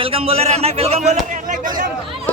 Welcome बोलर अन्ना welcome बोलर अन्ना वेलकम।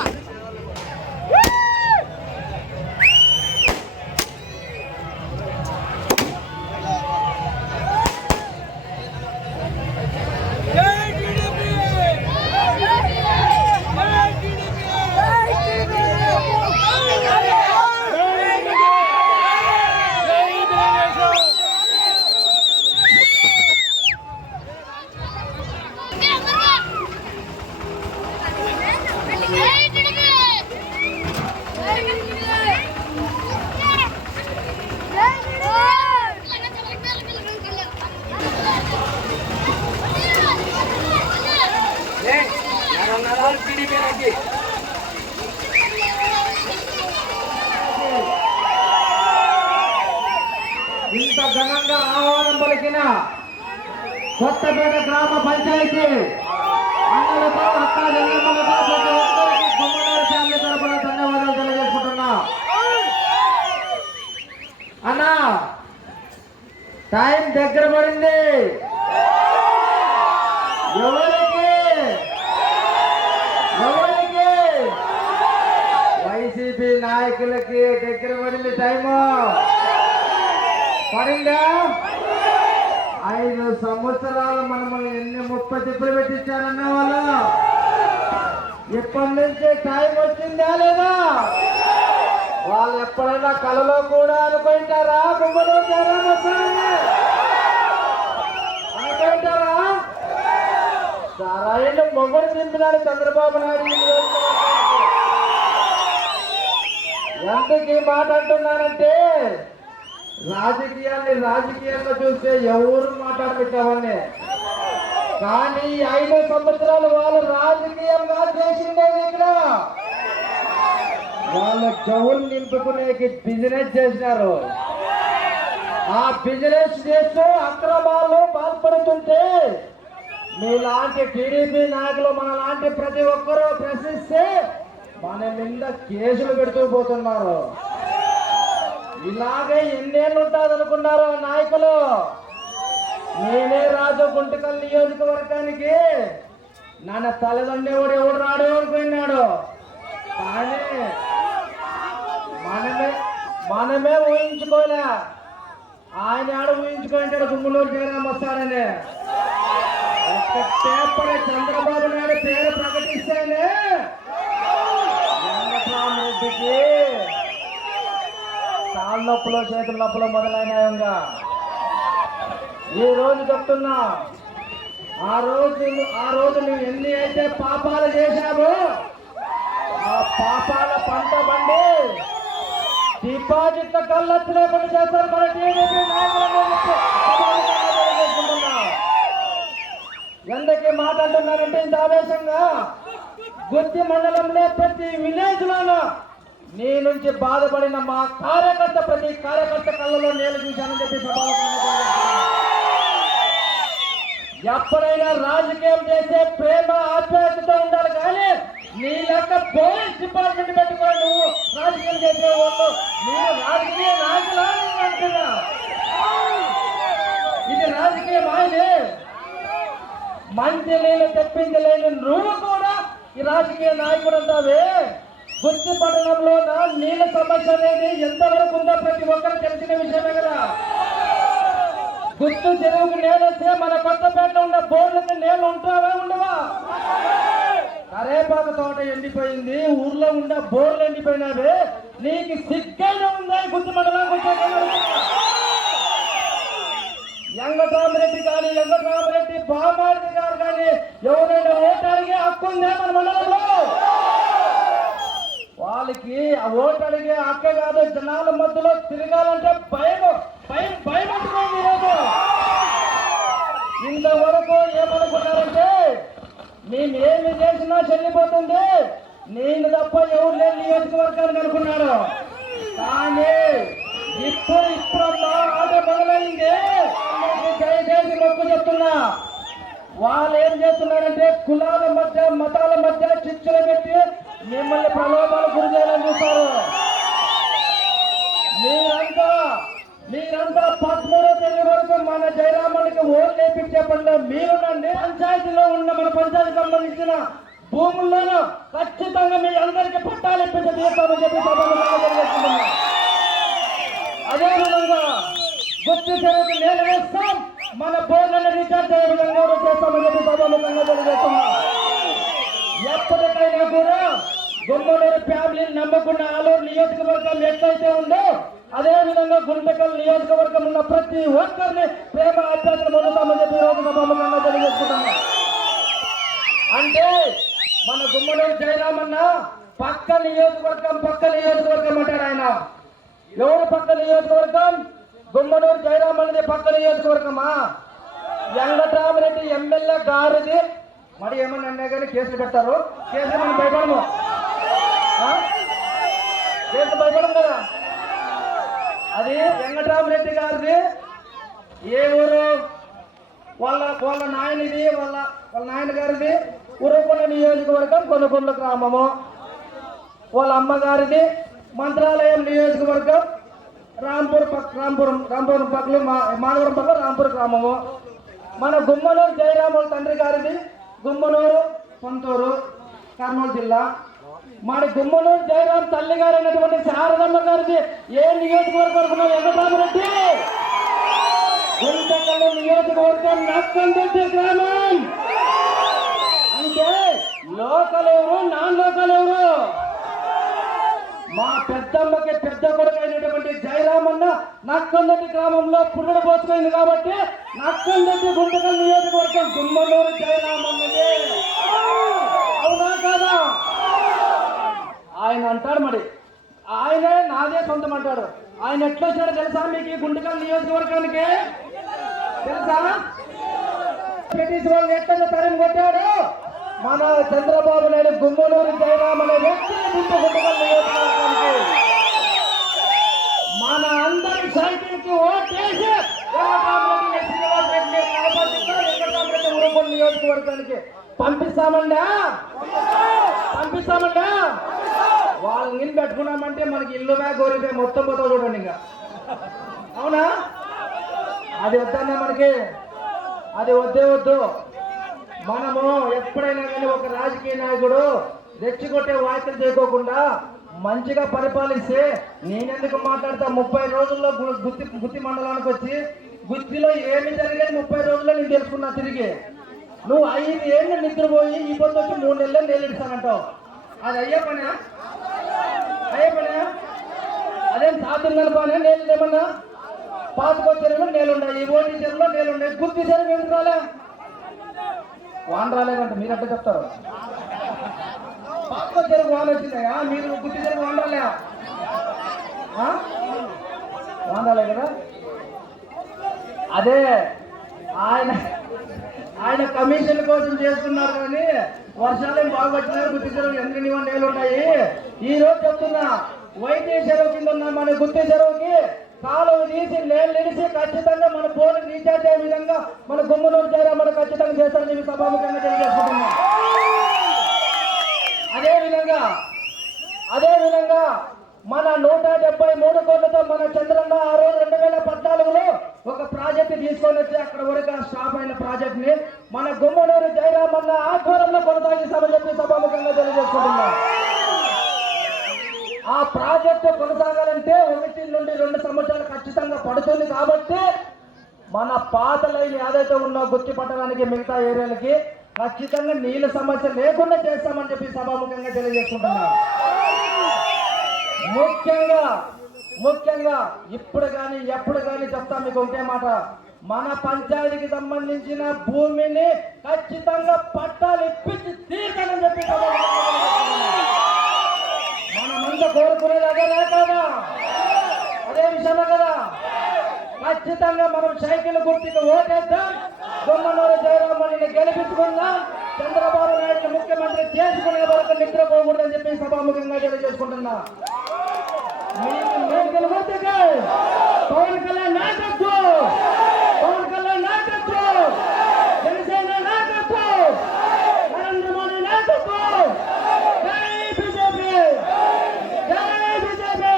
ఎవరికి? ఎవరికి? వైసీపీ నాయకులకి దగ్గర పడింది టైము పడిందా? ఐదు సంవత్సరాలు మనము ఎన్ని ముప్ప తిప్పులు పెట్టించారన్న వాళ్ళు? ఇప్పటి నుంచి టైం వచ్చిందా లేదా? వాళ్ళు ఎప్పుడైనా కలలో కూడా అనుకుంటారా? గుమ్మలుంటారా అనుకుంటారా సరైన మొగ్గుడు దింపినాడు చంద్రబాబు నాయుడు ఈ మాట అంటున్నానంటే రాజకీయాన్ని రాజకీయంగా చూస్తే ఎవరు మాట్లాడబెట్టామని కానీ ఐదు సంవత్సరాలు వాళ్ళు రాజకీయంగా చేసిండే ఇక్కడ. వాళ్ళ చెవులు నింపుకునేకి బిజినెస్ చేసినారు. ఆ బిజినెస్ చేస్తూ అక్రమాల్లో బాధపడుతుంటే మీలాంటి టీడీపీ నాయకులు మన లాంటి ప్రతి ఒక్కరూ ప్రశ్నిస్తే మన మీద కేసులు పెడుతూ పోతున్నారు. ఇలాగే ఎన్నేళ్ళు ఉంటుంది అనుకున్నారు ఆ నాయకులు. నేనే రాజు గుంటకల్ నియోజకవర్గానికి నన్ను తలదండేవాడు ఎవడు రాడు అనుకున్నాడు. కానీ మనమే మనమే ఊహించుకోలే. ఆయన ఆడ ఊహించుకుంటాడు గుమ్మలూరు జగన్ వస్తాడని. ఒక్క పేపర్ చంద్రబాబు నాయుడు పేరు ప్రకటిస్తేనే వెంకటరామరెడ్డికి కాళ్ళ నొప్పులు చేతుల నొప్పులు మొదలైనాయంగా. ఈ రోజు చెప్తున్నా ఆ రోజు ఆ రోజు నువ్వు ఎన్ని అయితే పాపాలు చేశావు ఆ పాపాల పంట బండి డిపాజిట్ల కళ్ళొచ్చి లేకుండా చేస్తారు మన టీడీపీ నాయకులు ఎందుకే మాట్లాడుతున్నారంటే ఇంత ఆవేశంగా? గుత్తి మండలంలో ప్రతి విలేజ్ లోనూ నీ నుంచి బాధపడిన మా కార్యకర్త ప్రతి కార్యకర్త కళ్ళలో నేను చూశానని చెప్పి ఎప్పుడైనా రాజకీయం చేసే ప్రేమ ఆత్మీయతతో ఉండాలి కానీ నీ యొక్క పోలీస్ డిపార్ట్మెంట్ పెట్టుకో నువ్వు రాజకీయం చేసే వాళ్ళు నేను రాజకీయ నాయకులు అంటున్నా ఇది రాజకీయం ఆయనే మంచి తెప్పించలేని నువ్వు కూడా ఈ రాజకీయ నాయకుడు అంటావే. గుర్తి పట్టణంలో నీళ్ళ సమస్య అనేది ఎంతవరకు ఉందో ప్రతి ఒక్కరు తెలిసిన విషయమే కదా. గుర్తు చెరువుకి నేలొస్తే మన కొత్తపేట ఉన్న బోర్డుకి నీళ్ళు ఉంటావా ఉండవా? కరేపాక తోట ఎండిపోయింది ఊర్లో ఉండే బోర్లు ఎండిపోయినావే. నీకు సిగ్గైన ఉందా గుర్తు మండలం వెంకటరామరెడ్డి కానీ వెంకటరామరెడ్డి బామారెడ్డి గారు కానీ ఎవరైనా ఓటు హక్కు ఉందే మన మండలంలో? వాళ్ళకి ఆ ఓటు అడిగే కాదు జనాల మధ్యలో తిరగాలంటే భయం భయం భయం అంటున్నాయి ఈరోజు. ఇంతవరకు ఏమనుకున్నారంటే మేమేమి ఏమి చేసినా చెల్లిపోతుంది. నేను తప్ప ఎవరు లేని నియోజకవర్గానికి అనుకున్నారు. కానీ ఇప్పుడు ఇప్పుడమ్మా ఆట మొదలైంది. మీకు దయచేసి మొక్కు చెప్తున్నా. వాళ్ళు ఏం చేస్తున్నారంటే కులాల మధ్య మతాల మధ్య చిచ్చులు పెట్టి మిమ్మల్ని ప్రలోభాలు గురి చేయాలని చూస్తారు. మీరంతా మీరంతా పదమూడో తేదీ వరకు మన జయరామానికి ఓట్లు వేయించే పనిలో మీరునండి పంచాయతీలో ఉన్న మన పంచాయతీకి సంబంధించిన భూముల్లోనూ ఖచ్చితంగా మీ అందరికీ పట్టాలు ఇప్పించి తీస్తామని చెప్పి సభలో అదే గుర్తు చెరువుకి నేను వేస్తాం మన బోర్లను రీఛార్జ్ అయ్యే విధంగా కూడా చేస్తామని చెప్పి సభాముఖంగా తెలియజేస్తున్నాం ఎప్పటికైనా కూడా గుమ్మడూరు ఫ్యామిలీని నమ్మకున్న ఆలూరు నియోజకవర్గం ఎట్లయితే ఉందో అదే విధంగా గుంటకల్ నియోజకవర్గం ఉన్న ప్రతి ఒక్కరిని ప్రేమ అభ్యర్థులు పొందుతామని చెప్పి ఈరోజు సభాముఖంగా తెలియజేస్తున్నాం. అంటే మన గుమ్మడూరు జయరామన్న పక్క నియోజకవర్గం పక్క నియోజకవర్గం అంటాడు ఆయన. ఎవరు పక్క నియోజకవర్గం? గుమ్మనూరు జయరామన్నది పక్క నియోజకవర్గమా? వెంకటరామరెడ్డి ఎమ్మెల్యే గారిది. మరి ఏమన్నా అన్నా కానీ కేసులు పెట్టారు కేసులు మనం భయపడము. కేసు భయపడం కదా. అది వెంకటరామరెడ్డి గారిది. ఏ ఊరు? వాళ్ళ వాళ్ళ నాయనది వాళ్ళ వాళ్ళ నాయన గారిది నియోజకవర్గం కొనుకొండ గ్రామము. వాళ్ళ అమ్మగారిది మంత్రాలయం నియోజకవర్గం. రాంపూర్ పక్క రాంపురం రాంపురం పక్కలు మా మానవరం పక్కన రాంపూర్ గ్రామము. మన గుమ్మనూరు జయరాముల తండ్రి గారిది గుమ్మనూరు పొంతూరు కర్నూలు జిల్లా. మన గుమ్మనూరు జయరాం తల్లి గారు అయినటువంటి శారదమ్మ గారిది ఏ నియోజకవర్గం అనుకున్నాం వెంకటరామరెడ్డి గుంటకల్లు నియోజకవర్గం నక్కందొడ్డి గ్రామం. అంటే లోకల్ ఎవరు నాన్ లోకల్ ఎవరు మా పెద్దమ్మకి పెద్ద కొడుకు అయినటువంటి జయరామన్న నక్కందటి గ్రామంలో పురుడు పోసుకుంది కాబట్టి నక్కందటి గుంటకల్ నియోజకవర్గం గుమ్మలూరు జయరామన్నదే. అవునా కాదా? ఆయన అంటాడు మరి. ఆయనే నాదే సొంతం అంటాడు. ఆయన ఎట్లా వచ్చాడో తెలుసా మీకు ఈ గుంటకల్ నియోజకవర్గానికి? తెలుసా? బ్రిటిష్ వాళ్ళు ఎట్లా తరం కొట్టాడు. మన చంద్రబాబు నాయుడు గుమ్మలూరు జయరామ్ అనే వ్యక్తి నియోజకవర్గానికి. మన అందరి సైకిల్కి ఓటేసి నియోజకవర్గానికి పంపిస్తామండా. పంపిస్తామండా. వాళ్ళని ఇల్లు పెట్టుకున్నామంటే మనకి ఇల్లు బ్యాగ్ గోరితే మొత్తం పోతావు చూడండి ఇంకా. అవునా? అది వద్దన్నా మనకి. అది వద్దే వద్దు. మనము ఎప్పుడైనా కానీ ఒక రాజకీయ నాయకుడు రెచ్చగొట్టే వ్యాఖ్యలు చేయకోకుండా మంచిగా పరిపాలిస్తే నేనెందుకు మాట్లాడతా? ముప్పై రోజుల్లో గుత్తి గుత్తి మండలానికి వచ్చి గుత్తిలో ఏమి జరిగేది ముప్పై రోజుల్లో నేను తెలుసుకున్నా తిరిగి. నువ్వు ఐదు ఏళ్ళు నిద్రపోయి ఈ పొద్దు వచ్చి మూడు నెలలు నేలిస్తానంటావు అది అయ్యే పనా? అయ్యే పనా? అదేం సాధ్యం పనే నేను ఏమన్నా పాతకో చెరువులో నేలున్నాయి ఓటి చెరువులో నేలున్నాయి గుత్తి చెరువు ఎందుకు రాలే? వాన రాలేదంటే మీరు అట్లా చెప్తారు? పాతకో చెరువు వాన వచ్చిందయా మీరు గుత్తి చెరువు వాన రాలే ఆ? వాన రాలే కదా? అదే ఆయన ఆయన కమిషన్ కోసం చేస్తున్నారు కానీ వర్షాలు ఏం బాగా వచ్చినారు గుత్తి చెరువు ఎన్ని నీళ్ళు ఉన్నాయి? ఈ రోజు చెప్తున్నా వైద్య చెరువు కింద ఉన్న మన గుత్తి చెరువుకి కాలువ తీసి నేను నిలిచి ఖచ్చితంగా మన బోర్డు రీఛార్జ్ అయ్యే విధంగా మన గుమ్మనూరు చేరా మనం ఖచ్చితంగా చేస్తారని చెప్పి సభాముఖంగా తెలియజేసుకుంటున్నాం. అదే విధంగా అదే విధంగా మన నూట డెబ్బై మూడు కోట్లతో మన చంద్రన్న ఆ రోజు రెండు వేల పద్నాలుగులో ఒక ప్రాజెక్ట్ తీసుకొని వచ్చి అక్కడ వరకు స్టాప్ అయిన ప్రాజెక్ట్ని మన గుమ్మనూరు జయరామన్న ఆధ్వర్యంలో కొనసాగిస్తామని చెప్పి సభాముఖంగా తెలియజేసుకుంటున్నాం. ఆ ప్రాజెక్టు కొనసాగాలంటే ఒకటి నుండి రెండు సంవత్సరాలు ఖచ్చితంగా పడుతుంది కాబట్టి మన పాత లైన్ ఏదైతే ఉందో గుర్తి పట్టడానికి మిగతా ఏరియాలకి ఖచ్చితంగా నీళ్ళ సమస్య లేకుండా చేస్తామని చెప్పి సభాముఖంగా తెలియజేసుకుంటున్నాం ముఖ్యంగా ముఖ్యంగా ఇప్పుడు కానీ ఎప్పుడు కానీ చెప్తా మీకు ఒకే మాట. మన పంచాయతీకి సంబంధించిన భూమిని ఖచ్చితంగా పట్టాలు ఇప్పించి తీర్చాలని చెప్పి సభాముఖంగా తెలియజేసుకుంటున్నాం. మనమంతా కోరుకునేది అదే కాదా అదే విషయమే కదా. ఖచ్చితంగా మనం సైకిల్ గుర్తుకు ఓటేద్దాం. బొమ్మనూరు జయరామని గెలిపించుకుందాం. చంద్రబాబు నాయుడు ముఖ్యమంత్రి చేసుకునే వరకు నిద్రపోకూడదని చెప్పి సభాముఖంగా తెలియజేసుకుంటున్నా. మీకు మీకు గుర్తుకే పవన్ కళ్యాణ్ నాయకత్వం పవన్ కళ్యాణ్ నాయకత్వం జనసేన నాయకత్వం నరేంద్ర మోడీ నాయకత్వం జై బీజేపీ జై బీజేపీ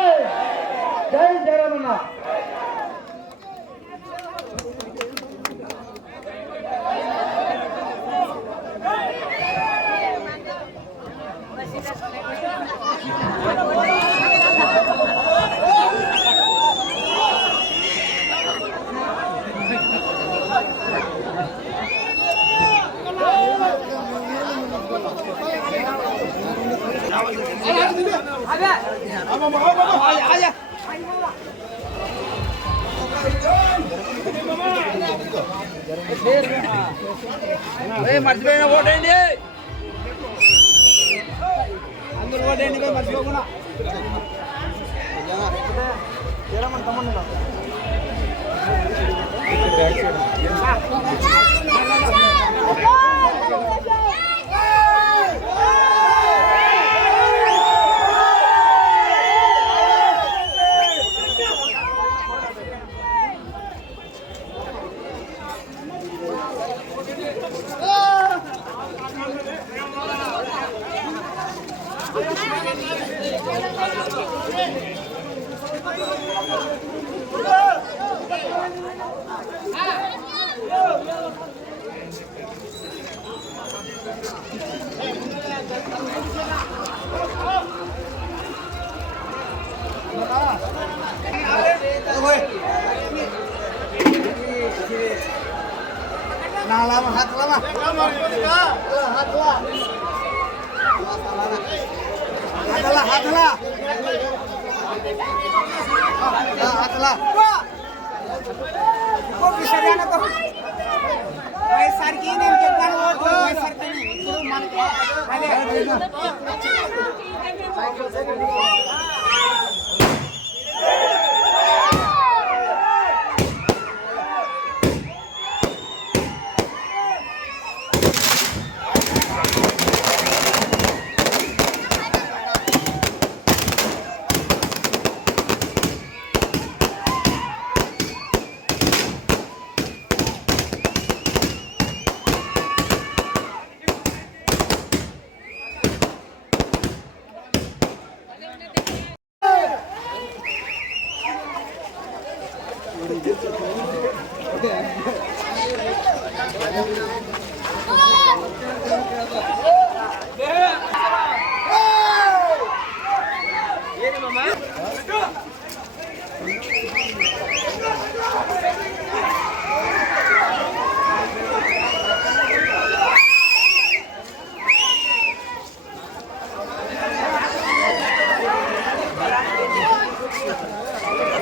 జై జగనన్న మర్చిపోయిన ఓటేయండి అందరూ ఓటేయండి మర్చిపోకుండా. Nah, lama, hat lama. Hat lah. Hatla Hatla Hatla सारखी सारखी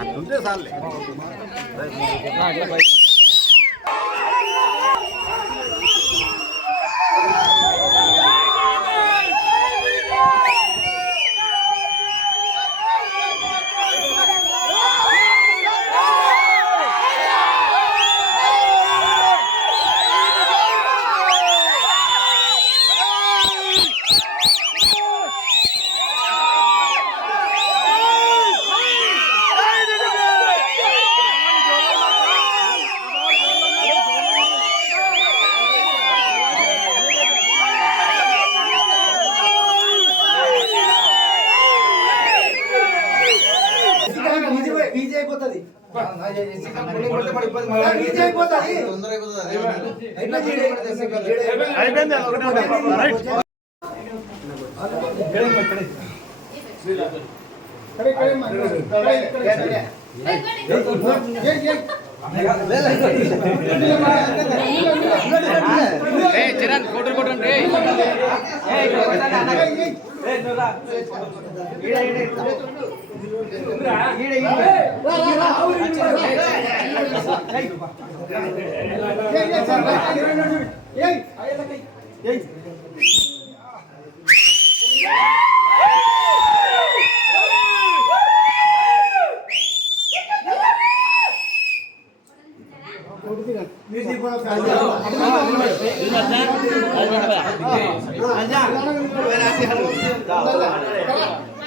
అట్లుంటే సార్లే ఓటు వైఎస్ఆర్కి ఇప్పుడు మనకి అదే అదేదు ఈజీ అయిపోతుంది ఈజీ అయిపోతుంది ఎట్లా చిరణ్ ఫోటో కొట్టండి రే ಅಜ್ಜ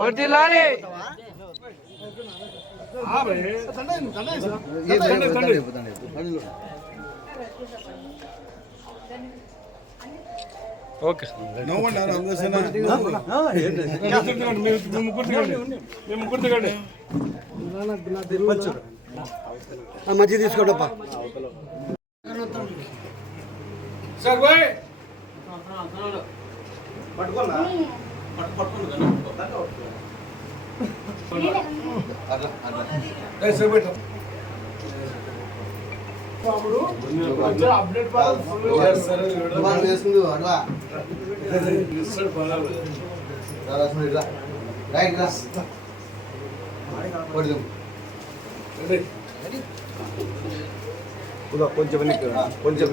వర్దిల్లాలి ఓకే. మధ్య తీసుకోడప్ప వేస్తుంది అట్లా. రైట్ రా. కొడదాం కొంచెం కొంచెం